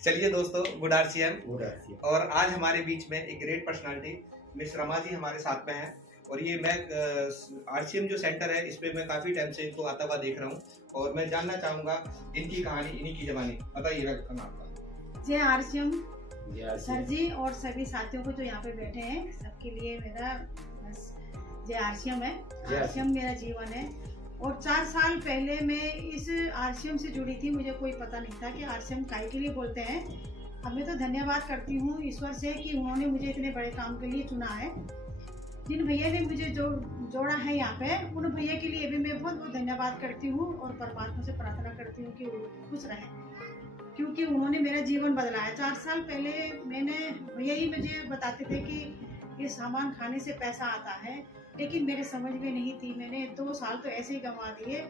चलिए दोस्तों, good RCM. और आज हमारे बीच में एक great personality miss Rama ji हमारे साथ में है। और ये मैं आरसीएम जो सेंटर है इसमें मैं काफी टाइम से इनको आता हुआ देख रहा हूँ और मैं जानना चाहूंगा इनकी कहानी, इन्हीं की जवानी। बताइएगा आपका। जय आरसीएम सर जी और सभी साथियों को जो यहाँ पे बैठे हैं, सबके लिए मेरा बस जय आरसीएम है। आरसीएम मेरा जीवन है और 4 साल पहले मैं इस आरसीएम से जुड़ी थी। मुझे कोई पता नहीं था कि आरसीएम काहे के लिए बोलते हैं। अब मैं तो धन्यवाद करती हूँ ईश्वर से कि उन्होंने मुझे इतने बड़े काम के लिए चुना है। जिन भैया ने मुझे जोड़ा है यहाँ पे, उन भैया के लिए भी मैं बहुत बहुत धन्यवाद करती हूँ और परमात्मा से प्रार्थना करती हूँ कि वो खुश रहें, क्योंकि उन्होंने मेरा जीवन बदला है। 4 साल पहले भैया ही मुझे बताते थे कि ये सामान खाने से पैसा आता है, लेकिन मेरे समझ में नहीं थी। मैंने 2 साल तो ऐसे ही गंवा दिए।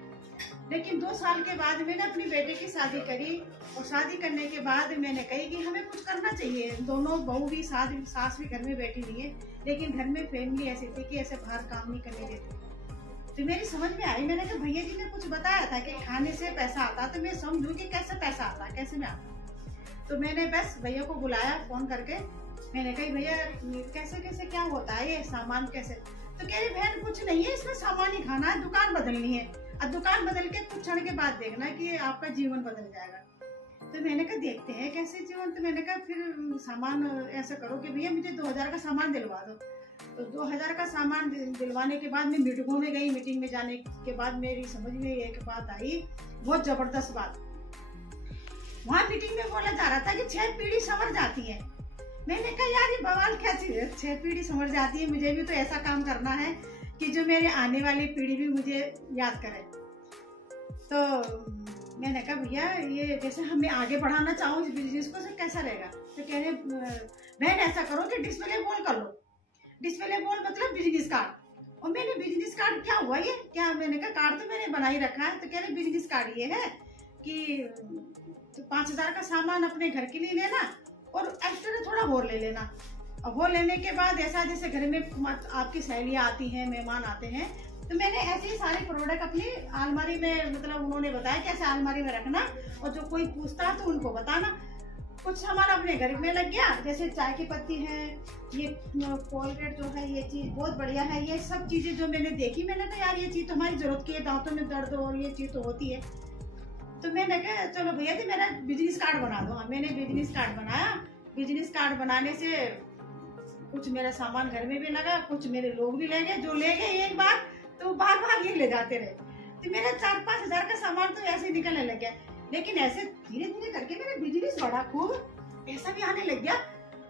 लेकिन 2 साल के बाद मैंने अपनी बेटे की शादी करी और शादी करने के बाद मैंने कही कि हमें कुछ करना चाहिए। दोनों बहू भी सास भी घर में बैठी हुई है, लेकिन घर में फैमिली ऐसी थी कि ऐसे बाहर काम नहीं करने देती। तो मेरी समझ में आई, मैंने कहा भैया जी ने कुछ बताया था कि खाने से पैसा आता, तो मैं समझूं कि कैसे पैसा आता, कैसे में आता। तो मैंने बस भैया को बुलाया फोन करके। मैंने कही भैया कैसे कैसे क्या होता है, ये सामान कैसे? तो कह रही बहन कुछ नहीं है, इसमें सामान ही खाना है, दुकान बदलनी है। अब दुकान बदल के कुछ क्षण के बाद देखना कि आपका जीवन बदल जाएगा। तो मैंने कहा देखते हैं कैसे जीवन। तो मैंने कहा फिर सामान ऐसा करो कि भैया मुझे 2000 का सामान दिलवा दो। तो 2000 का सामान दिलवाने के बाद मैं मीटिंगों में गई। मीटिंग में जाने के बाद मेरी समझ में एक बात आई, बहुत जबरदस्त बात। वहाँ मीटिंग में बोला जा रहा था कि 6 पीढ़ी संवर जाती है। मैंने कहा यार ये बवाल क्या चीज है, 6 पीढ़ी संवर जाती है। मुझे भी तो ऐसा काम करना है कि जो मेरे आने वाली पीढ़ी भी मुझे याद करे। तो मैंने कहा भैया ये जैसे हमें आगे बढ़ाना चाहूँ इस बिजनेस को, तो कैसा रहेगा? तो कह रहे बहन ऐसा करो कि डिस्प्ले वॉल कर लो। डिस्प्ले वॉल मतलब बिजनेस कार्ड। और मैंने बिजनेस कार्ड क्या हुआ ये क्या? मैंने कहा कार्ड तो मैंने बना ही रखा है। तो कह रहे बिजनेस कार्ड ये है कि तो 5000 का सामान अपने घर के लिए लेना और एक्स्ट्रा थोड़ा और ले लेना। और वो लेने के बाद ऐसा जैसे घर में आपकी सहेलियाँ आती हैं, मेहमान आते हैं, तो मैंने ऐसे ही सारे प्रोडक्ट अपनी अलमारी में, मतलब उन्होंने बताया कैसे अलमारी में रखना और जो कोई पूछता है तो उनको बताना। कुछ सामान अपने घर में लग गया, जैसे चाय की पत्ती है, ये कोलगेट जो है ये चीज बहुत बढ़िया है। ये सब चीजें जो मैंने देखी, मैंने कहा यार ये चीज तो हमारी जरूरत की है, दांतों में दर्द और ये चीज तो होती है। तो मैंने कहा चलो भैया जी मेरा बिजनेस कार्ड बना दो। मैंने बिजनेस कार्ड बनाया। बिजनेस कार्ड बनाने से कुछ मेरा सामान घर में भी लगा, कुछ मेरे लोग भी ले गए। जो ले गए एक बार तो बार बार ये ले जाते रहे। तो मेरा 4-5 हजार का सामान तो ऐसे निकलने लग गया। लेकिन ऐसे धीरे धीरे करके मेरा बिजनेस बढ़ा, खूब पैसा भी आने लग गया।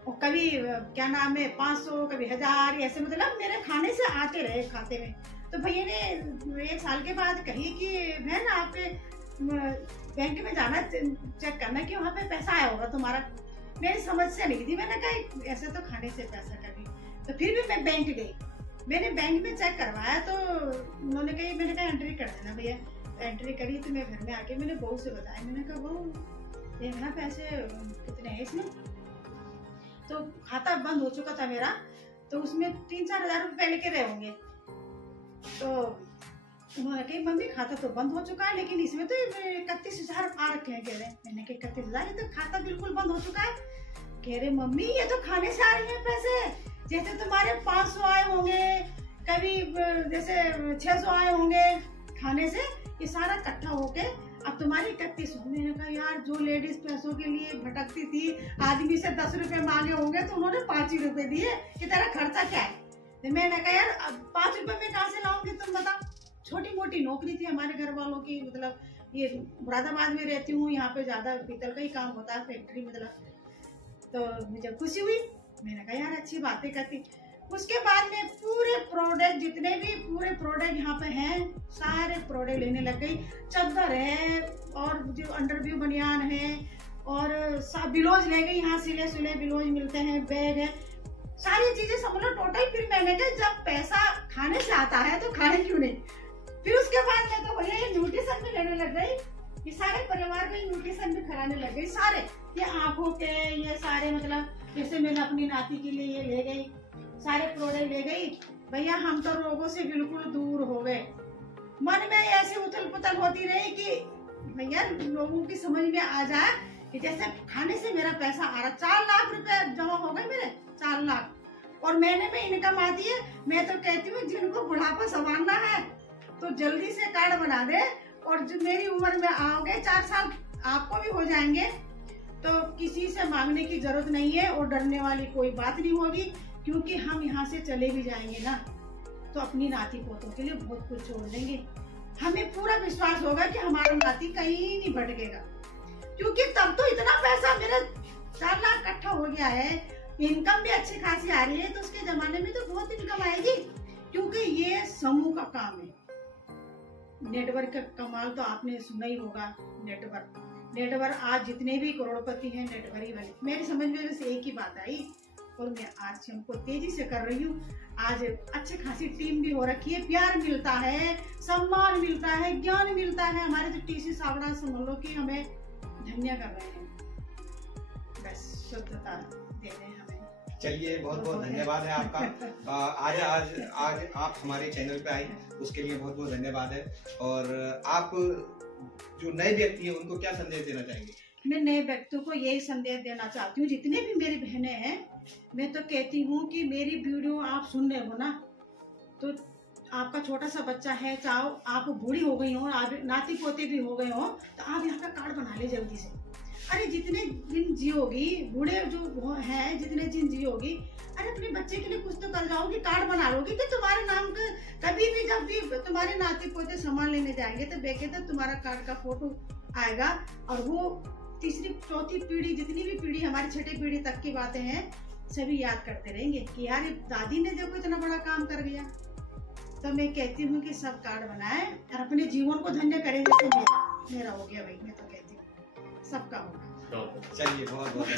और कभी क्या नाम है 500, कभी 1000, ऐसे मतलब मेरे खाने से आते रहे खाते में। तो भैया ने 1 साल के बाद कही कि बहन आपके बैंक में जाना, चेक करना कि वहाँ पे पैसा आया होगा तुम्हारा। मेरी समझ से नहीं थी। मैंने कहा ऐसे तो खाने से पैसा कभी। तो फिर भी मैं बैंक गई। मैंने बैंक में चेक करवाया तो उन्होंने कही, मैंने कहा एंट्री कर देना भैया। एंट्री करी तो मैं घर में आके मैंने बहू से बताया। मैंने कहा बहू देखना पैसे कितने हैं इसमें। तो खाता बंद हो चुका था मेरा, तो उसमें 3-4 हजार रुपये पहले के रहे होंगे। तो उन्होंने कहा मम्मी खाता तो बंद हो चुका है, लेकिन इसमें तो 31,000 आ रखे हैं। कह रहे मैंने कहा 31,000, ये तो खाता बिल्कुल बंद हो चुका है। कह रहे मम्मी ये तो खाने से आ रहे हैं पैसे, जैसे तुम्हारे 500 आए होंगे, कभी जैसे 600 आए होंगे खाने से, ये सारा इकट्ठा होके अब तुम्हारी 3100। मैंने कहा यार जो लेडीज पैसों के लिए भटकती थी, आदमी से 10 रुपए मांगे होंगे तो उन्होंने 5 ही रुपए दिए कि तेरा खर्चा क्या है? तो मैंने कहा यार 5 रुपए में कहाँ से लाऊंगी तुम बताओ। छोटी मोटी नौकरी थी हमारे घर वालों की, मतलब ये मुरादाबाद में रहती हूँ, यहाँ पे ज्यादा पीतल का ही काम होता है, फैक्ट्री मतलब। तो मुझे खुशी हुई। मैंने कहा यार अच्छी बातें करती। उसके बाद में पूरे प्रोडक्ट जितने भी पूरे प्रोडक्ट यहाँ पे हैं, सारे प्रोडक्ट लेने लग गई। चादर है और जो अंडरव्यू बनियान है और बिलोज ले गई। यहाँ सिले बिलोज मिलते हैं, बैग है, सारी चीजें समझ टोटल। फिर मैंने कहा जब पैसा खाने से आता है तो खाने क्यों नहीं। फिर उसके बाद मैं तो भैया ये न्यूट्रिशन भी लेने लग गई। ये सारे परिवार को न्यूट्रिशन भी खिलाने लग गई। सारे ये आंखों के ये सारे, मतलब जैसे मैंने अपनी नाती के लिए ये ले गई, सारे प्रोडक्ट ले गई। भैया हम तो रोगों से बिल्कुल दूर हो गए। मन में ऐसी उथल पुथल होती रही कि भैया लोगों की समझ में आ जाए कि जैसे खाने से मेरा पैसा आ रहा, 4 लाख रुपए जमा हो गए मेरे, 4 लाख, और महीने में इनकम आती है। मैं तो कहती हूँ जिनको बुढ़ापा संभालना है तो जल्दी से कार्ड बना दे, और जो मेरी उम्र में आओगे 4 साल आपको भी हो जाएंगे, तो किसी से मांगने की जरूरत नहीं है और डरने वाली कोई बात नहीं होगी, क्योंकि हम यहाँ से चले भी जाएंगे ना तो अपनी नाती पोतों के लिए बहुत कुछ छोड़ देंगे। हमें पूरा विश्वास होगा कि हमारा नाती कहीं नहीं भटकेगा, क्योंकि तब तो इतना पैसा मेरा 4 लाख इकट्ठा हो गया है, इनकम भी अच्छी खासी आ रही है, तो उसके जमाने में तो बहुत इनकम आएगी, क्योंकि ये समूह का काम है। नेटवर्क का कमाल तो आपने सुना ही होगा। नेटवर्क आज जितने भी करोड़पति हैं नेटवर्क ही बने। मेरी समझ में बस एक ही बात आई, और मैं आरसीएम को तेजी से कर रही हूँ। आज अच्छी खासी टीम भी हो रखी है, प्यार मिलता है, सम्मान मिलता है, ज्ञान मिलता है। हमारे जो टीसी सावड़ा समझ लो कि हमें धन्य कर रहे हैं, बस शुद्धता दे रहे हैं हमें। चलिए, बहुत बहुत धन्यवाद है आपका। आज आप हमारे चैनल पे आई, उसके लिए बहुत बहुत धन्यवाद है। और आप जो नए व्यक्ति हैं उनको क्या संदेश देना चाहेंगे? मैं नए व्यक्तियों को यही संदेश देना चाहती हूँ, जितने भी मेरी बहनें हैं, मैं तो कहती हूँ कि मेरी वीडियो आप सुन रहे हो ना, तो आपका छोटा सा बच्चा है, चाहे आप बूढ़ी हो गई हो, आप नाती पोते भी हो गए हो, तो आप यहाँ का कार्ड बना ले जल्दी से। अरे जितने दिन जियोगी, बूढ़े जो हैं जितने दिन जियोगी, अरे अपने बच्चे के लिए कुछ तो कर जाओगी, कार्ड बना लोगी कि तुम्हारे नाम का कभी भी जब भी तुम्हारे नाती पोते सामान लेने जाएंगे तो बेके तुम्हारा कार्ड का फोटो आएगा, और वो तीसरी चौथी पीढ़ी, जितनी भी पीढ़ी हमारी 6ठी पीढ़ी तक की बातें हैं, सभी याद करते रहेंगे कि यार ये दादी ने देखो इतना बड़ा काम कर दिया। तो मैं कहती हूँ कि सब कार्ड बनाए और अपने जीवन को धन्य करें, जैसे मेरा हो गया भाई। मैं तो कहती हूँ सबका होगा। चलिए, बहुत बहुत